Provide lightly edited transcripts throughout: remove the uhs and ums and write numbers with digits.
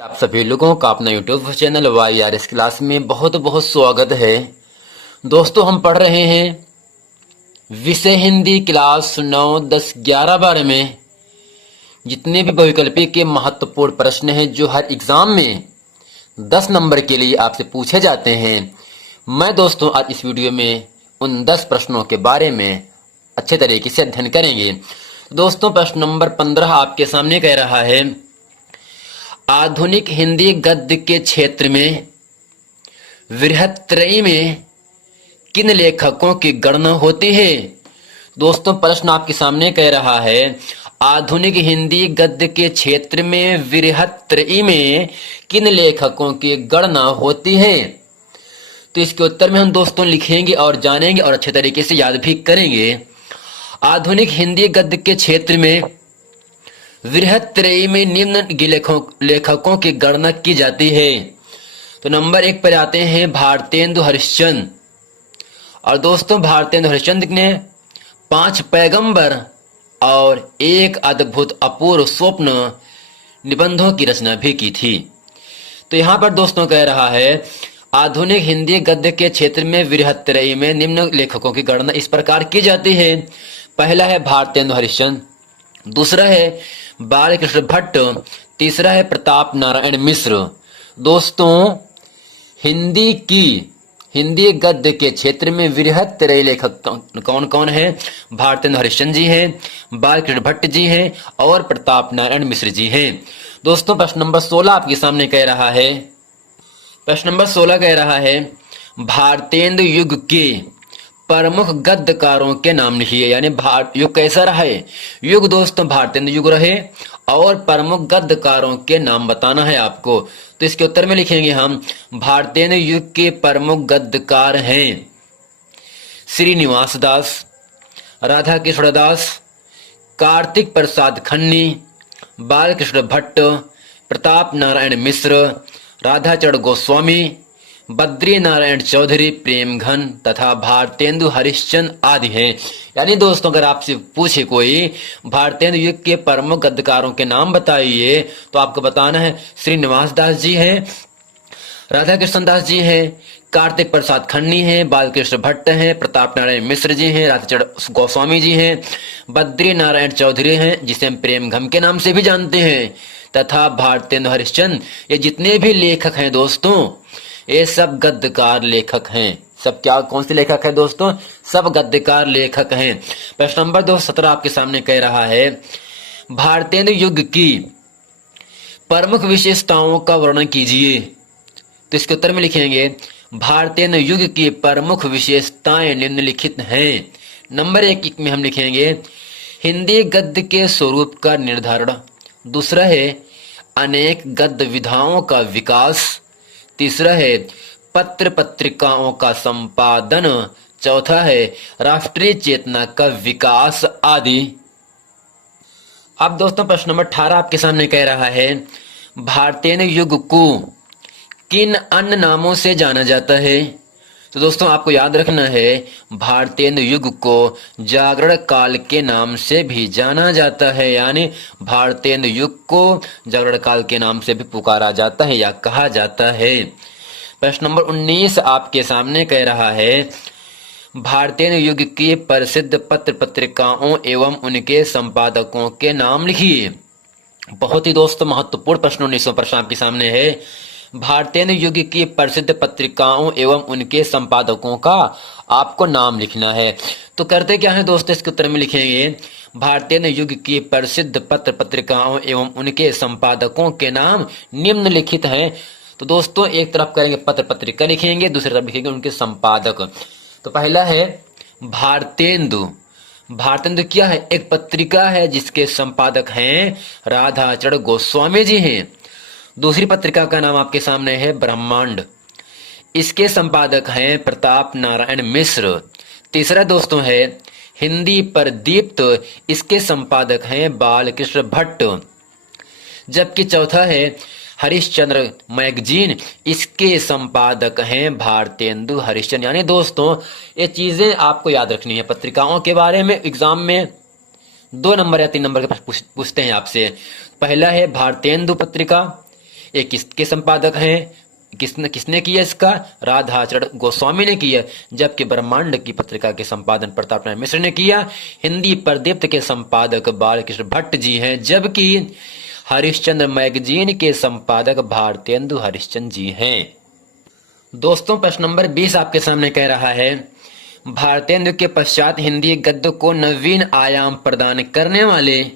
आप सभी लोगों का अपना YouTube चैनल YRS क्लास में बहुत बहुत स्वागत है। दोस्तों, हम पढ़ रहे हैं विषय हिंदी क्लास 9, 10, 11, 12 में जितने भी बहुविकल्पी के महत्वपूर्ण प्रश्न हैं जो हर एग्जाम में 10 नंबर के लिए आपसे पूछे जाते हैं। मैं दोस्तों आज इस वीडियो में उन 10 प्रश्नों के बारे में अच्छे तरीके से अध्ययन करेंगे। दोस्तों, प्रश्न नंबर 15 आपके सामने कह रहा है, आधुनिक हिंदी गद्य के क्षेत्र में वृहत्त्रयी में किन लेखकों की गणना होती है। दोस्तों, प्रश्न आपके सामने कह रहा है, आधुनिक हिंदी गद्य के क्षेत्र में वृहत्त्रयी में किन लेखकों की गणना होती है। तो इसके उत्तर में हम दोस्तों लिखेंगे और जानेंगे और अच्छे तरीके से याद भी करेंगे। आधुनिक हिंदी गद्य के क्षेत्र में वृहत्त्रयी में निम्न लेखकों की गणना की जाती है। तो नंबर 1 पर आते हैं भारतेंदु हरिश्चंद्र। और दोस्तों, भारतेंदु हरिश्चंद्र ने 5 पैगंबर और 1 अद्भुत अपूर्व स्वप्न निबंधों की रचना भी की थी। तो यहाँ पर दोस्तों कह रहा है, आधुनिक हिंदी गद्य के क्षेत्र में वृहत्त्रयी में निम्न लेखकों की गणना इस प्रकार की जाती है। पहला है भारतेंदु हरिश्चंद्र, दूसरा है बालकृष्ण भट्ट, तीसरा है प्रताप नारायण मिश्र। दोस्तों, हिंदी गद्य के क्षेत्र में वृहत्त्रयी लेखक कौन कौन है? भारतेंदु हरिश्चंद्र जी हैं, बालकृष्ण भट्ट जी हैं और प्रताप नारायण मिश्र जी हैं। दोस्तों, प्रश्न नंबर 16 आपके सामने कह रहा है, प्रश्न नंबर 16 कह रहा है, भारतेंदु युग के प्रमुख गद्यकारों के नाम लिखिए। यानी युग कैसा रहा है? युग दोस्तों भारतेंदु युग रहे और प्रमुख गद्यकारों के नाम बताना है आपको। तो इसके उत्तर में लिखेंगे हम, भारतेंदु युग के प्रमुख गद्यकार हैं श्रीनिवास दास, राधा कृष्ण दास, कार्तिक प्रसाद खन्नी, बालकृष्ण भट्ट, प्रताप नारायण मिश्र, राधाचरण गोस्वामी, बद्री नारायण चौधरी, प्रेमघन तथा भारतेंदु हरिश्चंद्र आदि हैं। यानी दोस्तों, अगर आपसे पूछे कोई भारतेंदु युग के प्रमुख गद्यकारों के नाम बताइए तो आपको बताना है श्रीनिवास दास जी हैं, राधा कृष्ण दास जी हैं, कार्तिक प्रसाद खन्नी हैं, बालकृष्ण भट्ट हैं, प्रताप नारायण मिश्र जी हैं, राधाचरण गोस्वामी जी हैं, बद्री नारायण चौधरी हैं जिसे हम प्रेमघन के नाम से भी जानते हैं, तथा भारतेंदु हरिश्चंद्र। ये जितने भी लेखक हैं दोस्तों, ये सब गद्यकार लेखक हैं। सब क्या, कौन से लेखक हैं दोस्तों? सब गद्यकार लेखक हैं। प्रश्न नंबर 217 आपके सामने कह रहा है, भारतेंदु युग की प्रमुख विशेषताओं का वर्णन कीजिए। तो इसके उत्तर में लिखेंगे, भारतेंदु युग की प्रमुख विशेषताएं निम्नलिखित हैं। नंबर 1 में हम लिखेंगे, हिंदी गद्य के स्वरूप का निर्धारण, दूसरा है अनेक गद्य विधाओं का विकास, तीसरा है पत्र पत्रिकाओं का संपादन, चौथा है राष्ट्रीय चेतना का विकास आदि। अब दोस्तों, प्रश्न नंबर 18 आपके सामने कह रहा है, भारतेंदु युग को किन अन्य नामों से जाना जाता है। तो दोस्तों, आपको याद रखना है, भारतेंदु युग को जागरण काल के नाम से भी जाना जाता है। यानी भारतेंदु युग को जागरण काल के नाम से भी पुकारा जाता है या कहा जाता है। प्रश्न नंबर 19 आपके सामने कह रहा है, भारतेंदु युग की प्रसिद्ध पत्र पत्रिकाओं एवं उनके संपादकों के नाम लिखिए। बहुत ही दोस्तों महत्वपूर्ण प्रश्न 19वां प्रश्न आपके सामने है, भारतेंदु युग की प्रसिद्ध पत्रिकाओं एवं उनके संपादकों का आपको नाम लिखना है। तो करते क्या है दोस्तों, इसके उत्तर में लिखेंगे, भारतेंदु युग की प्रसिद्ध पत्र पत्रिकाओं एवं उनके संपादकों के नाम निम्नलिखित हैं। तो दोस्तों, एक तरफ करेंगे पत्र पत्रिका लिखेंगे, दूसरी तरफ लिखेंगे उनके संपादक। तो पहला है भारतेंदु। भारतेंदु क्या है? एक पत्रिका है जिसके संपादक हैं राधाचरण गोस्वामी जी हैं। दूसरी पत्रिका का नाम आपके सामने है ब्रह्मांड, इसके संपादक हैं प्रताप नारायण मिश्र। तीसरा दोस्तों है हिंदी पर दीप्त, इसके संपादक हैं बालकृष्ण भट्ट। जबकि चौथा है हरिश्चंद्र मैगजीन, इसके संपादक हैं भारतेंदु हरिश्चंद्र। यानी दोस्तों, ये चीजें आपको याद रखनी है। पत्रिकाओं के बारे में एग्जाम में 2 नंबर या 3 नंबर के प्रश्न पूछते हैं आपसे। पहला है भारतेंदु पत्रिका, ये किसके संपादक हैं? किसने किया इसका? राधाचरण गोस्वामी ने किया। जबकि ब्रह्मांड की पत्रिका के संपादन प्रताप नारायण मिश्र ने किया। हिंदी प्रदीप्त के संपादक बालकृष्ण भट्ट जी हैं, जबकि हरिश्चंद्र मैगजीन के संपादक भारतेंदु हरिश्चंद्र जी हैं। दोस्तों प्रश्न नंबर 20 आपके सामने कह रहा है, भारतेंदु के पश्चात हिंदी गद्य को नवीन आयाम प्रदान करने वाले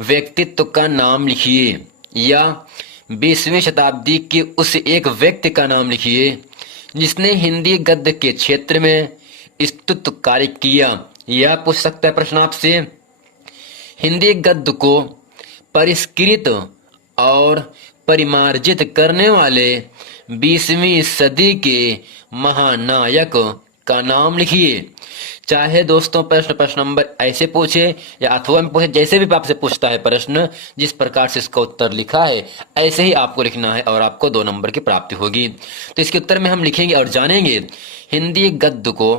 व्यक्तित्व का नाम लिखिए, या 20वीं शताब्दी के उस एक व्यक्ति का नाम लिखिए जिसने हिंदी गद्य के क्षेत्र में स्तुत्व कार्य किया। यह पूछ सकता है प्रश्न आपसे। हिंदी गद्य को परिष्कृत और परिमार्जित करने वाले 20वीं सदी के महानायक का नाम लिखिए। चाहे दोस्तों प्रश्न नंबर ऐसे पूछे या अथवा में पूछे, जैसे भी आपसे पूछता है प्रश्न, जिस प्रकार से इसका उत्तर लिखा है ऐसे ही आपको लिखना है और आपको 2 नंबर की प्राप्ति होगी। तो इसके उत्तर में हम लिखेंगे और जानेंगे, हिंदी गद्य को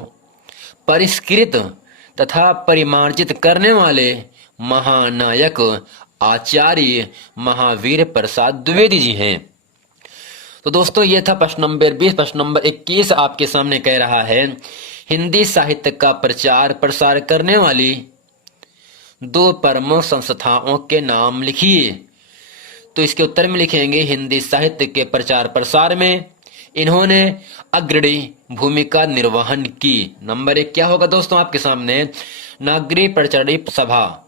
परिष्कृत तथा परिमार्जित करने वाले महानायक आचार्य महावीर प्रसाद द्विवेदी जी हैं। तो दोस्तों ये था प्रश्न नंबर 20। प्रश्न नंबर 21 आपके सामने कह रहा है, हिंदी साहित्य का प्रचार प्रसार करने वाली 2 प्रमुख संस्थाओं के नाम लिखिए। तो इसके उत्तर में लिखेंगे, हिंदी साहित्य के प्रचार प्रसार में इन्होंने अग्रणी भूमिका निर्वहन की। नंबर 1 क्या होगा दोस्तों आपके सामने? नागरी प्रचारित सभा,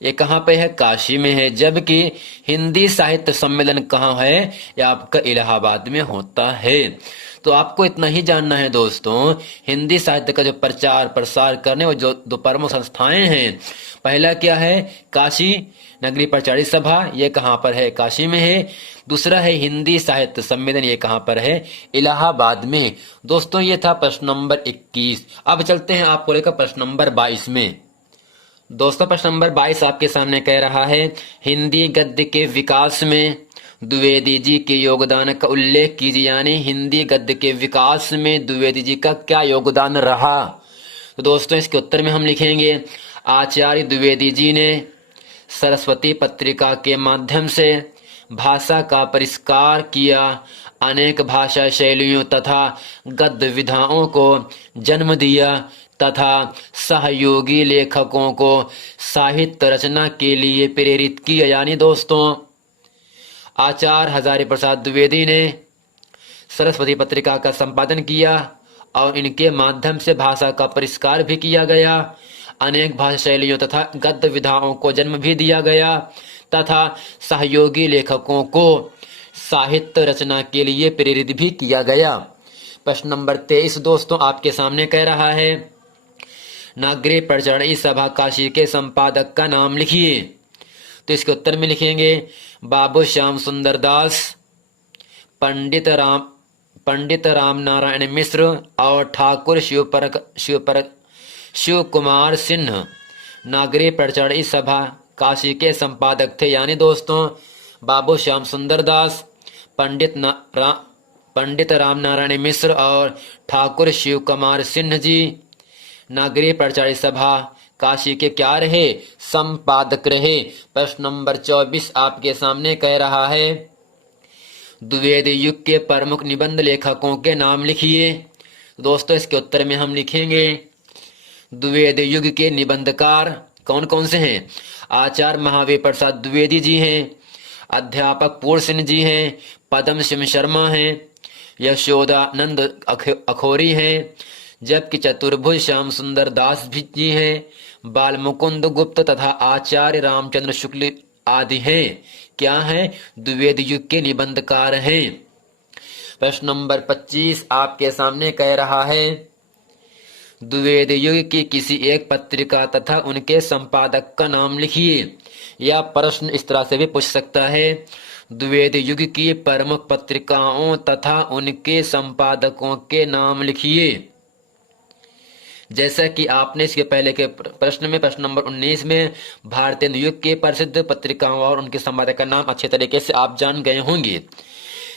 ये कहाँ पे है? काशी में है। जबकि हिंदी साहित्य सम्मेलन कहाँ है? ये आपका इलाहाबाद में होता है। तो आपको इतना ही जानना है दोस्तों, हिंदी साहित्य का जो प्रचार प्रसार करने वो जो 2 प्रमुख संस्थाएं हैं, पहला क्या है? काशी नगरी प्रचारित सभा, ये कहाँ पर है? काशी में है। दूसरा है हिंदी साहित्य सम्मेलन, ये कहाँ पर है? इलाहाबाद में। दोस्तों ये था प्रश्न नंबर 21। अब चलते हैं आपको लेकर प्रश्न नंबर 22 में। दोस्तों प्रश्न नंबर 22 आपके सामने कह रहा है, हिंदी गद्य के विकास में द्विवेदी जी के योगदान का उल्लेख कीजिए। यानी हिंदी गद्य के विकास में द्विवेदी जी का क्या योगदान रहा? तो दोस्तों इसके उत्तर में हम लिखेंगे, आचार्य द्विवेदी जी ने सरस्वती पत्रिका के माध्यम से भाषा का परिष्कार किया, अनेक भाषा शैलियों तथा गद्य विधाओं को जन्म दिया तथा सहयोगी लेखकों को साहित्य रचना के लिए प्रेरित किया। यानी दोस्तों आचार्य हजारी प्रसाद द्विवेदी ने सरस्वती पत्रिका का संपादन किया और इनके माध्यम से भाषा का परिष्कार भी किया गया, अनेक भाषा शैलियों तथा गद्य विधाओं को जन्म भी दिया गया तथा सहयोगी लेखकों को साहित्य रचना के लिए प्रेरित भी किया गया। प्रश्न नंबर 23 दोस्तों आपके सामने कह रहा है, नागरी प्रचारित सभा काशी के संपादक का नाम लिखिए। तो इसके उत्तर में लिखेंगे, बाबू श्याम सुंदर दास, पंडित राम नारायण मिश्र और ठाकुर शिव कुमार सिन्हा नागरी प्रचारित सभा काशी के संपादक थे। यानी दोस्तों बाबू श्याम सुंदर दास, पंडित राम नारायण मिश्र और ठाकुर शिव कुमार सिन्हा जी नागरी प्रचारित सभा काशी के क्या रहे? संपादक रहे। प्रश्न नंबर 24 आपके सामने कह रहा है, द्विवेदी युग के प्रमुख निबंध लेखकों के नाम लिखिए। दोस्तों इसके उत्तर में हम लिखेंगे, द्विवेदी युग के निबंधकार कौन कौन से हैं? आचार्य महावीर प्रसाद द्विवेदी जी हैं, अध्यापक पूर्ण सिंह जी हैं, पदम सिंह शर्मा हैं, यशोदानंद अखोरी हैं, जबकि चतुर्भुज श्याम सुंदर दास जी हैं, बाल मुकुंद गुप्त तथा आचार्य रामचंद्र शुक्ल आदि हैं। क्या हैं? द्विवेदी युग के निबंधकार हैं। प्रश्न नंबर 25 आपके सामने कह रहा है, द्विवेदी युग की किसी एक पत्रिका तथा उनके संपादक का नाम लिखिए। यह प्रश्न इस तरह से भी पूछ सकता है, द्विवेदी युग की प्रमुख पत्रिकाओं तथा उनके संपादकों के नाम लिखिए। जैसा कि आपने इसके पहले के प्रश्न में प्रश्न नंबर 19 में भारतीय युग के प्रसिद्ध पत्रिकाओं और उनके संपादक का नाम अच्छे तरीके से आप जान गए होंगे।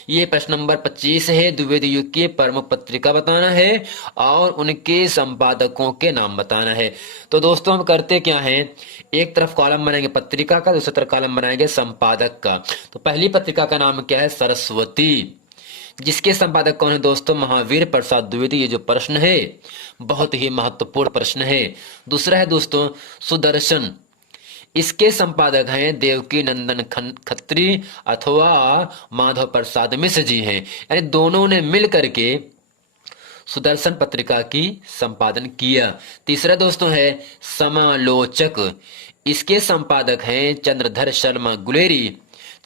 ये प्रश्न नंबर 25 है। द्विवेदी युग की प्रमुख पत्रिका बताना है और उनके संपादकों के नाम बताना है। तो दोस्तों हम करते क्या हैं, एक तरफ कॉलम बनाएंगे पत्रिका का, दूसरी तरफ कॉलम बनाएंगे संपादक का। तो पहली पत्रिका का नाम क्या है, सरस्वती, जिसके संपादक कौन है दोस्तों, महावीर प्रसाद द्विवेदी। ये जो प्रश्न है बहुत ही महत्वपूर्ण प्रश्न है। दूसरा है दोस्तों सुदर्शन, इसके संपादक हैं देवकी नंदन खत्री अथवा माधव प्रसाद मिश्र जी हैं। यानी दोनों ने मिल करके सुदर्शन पत्रिका की संपादन किया। तीसरा दोस्तों है समालोचक, इसके संपादक हैं चंद्रधर शर्मा गुलेरी।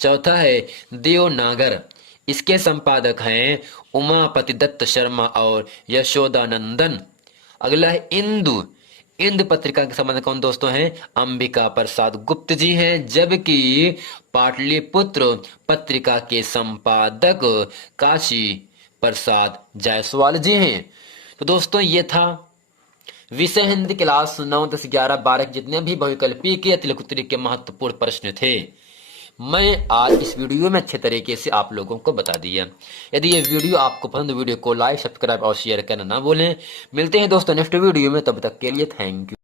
चौथा है देवनागर, इसके संपादक हैं उमापति दत्त शर्मा और यशोदानंदन। अगला है इंदु, इंदु पत्रिका के संबंध कौन दोस्तों हैं, अंबिका प्रसाद गुप्त जी हैं। जबकि पाटलिपुत्र पत्रिका के संपादक काशी प्रसाद जायसवाल जी हैं। तो दोस्तों ये था विषय हिंदी क्लास 9, 10, 11, 12 जितने भी बहुविकल्पीय के तिलक उत्तरी के महत्वपूर्ण प्रश्न थे, मैं आज इस वीडियो में अच्छे तरीके से आप लोगों को बता दिया। यदि ये वीडियो आपको पसंद, वीडियो को लाइक, सब्सक्राइब और शेयर करना ना भूलें। मिलते हैं दोस्तों नेक्स्ट वीडियो में, तब तक के लिए थैंक यू।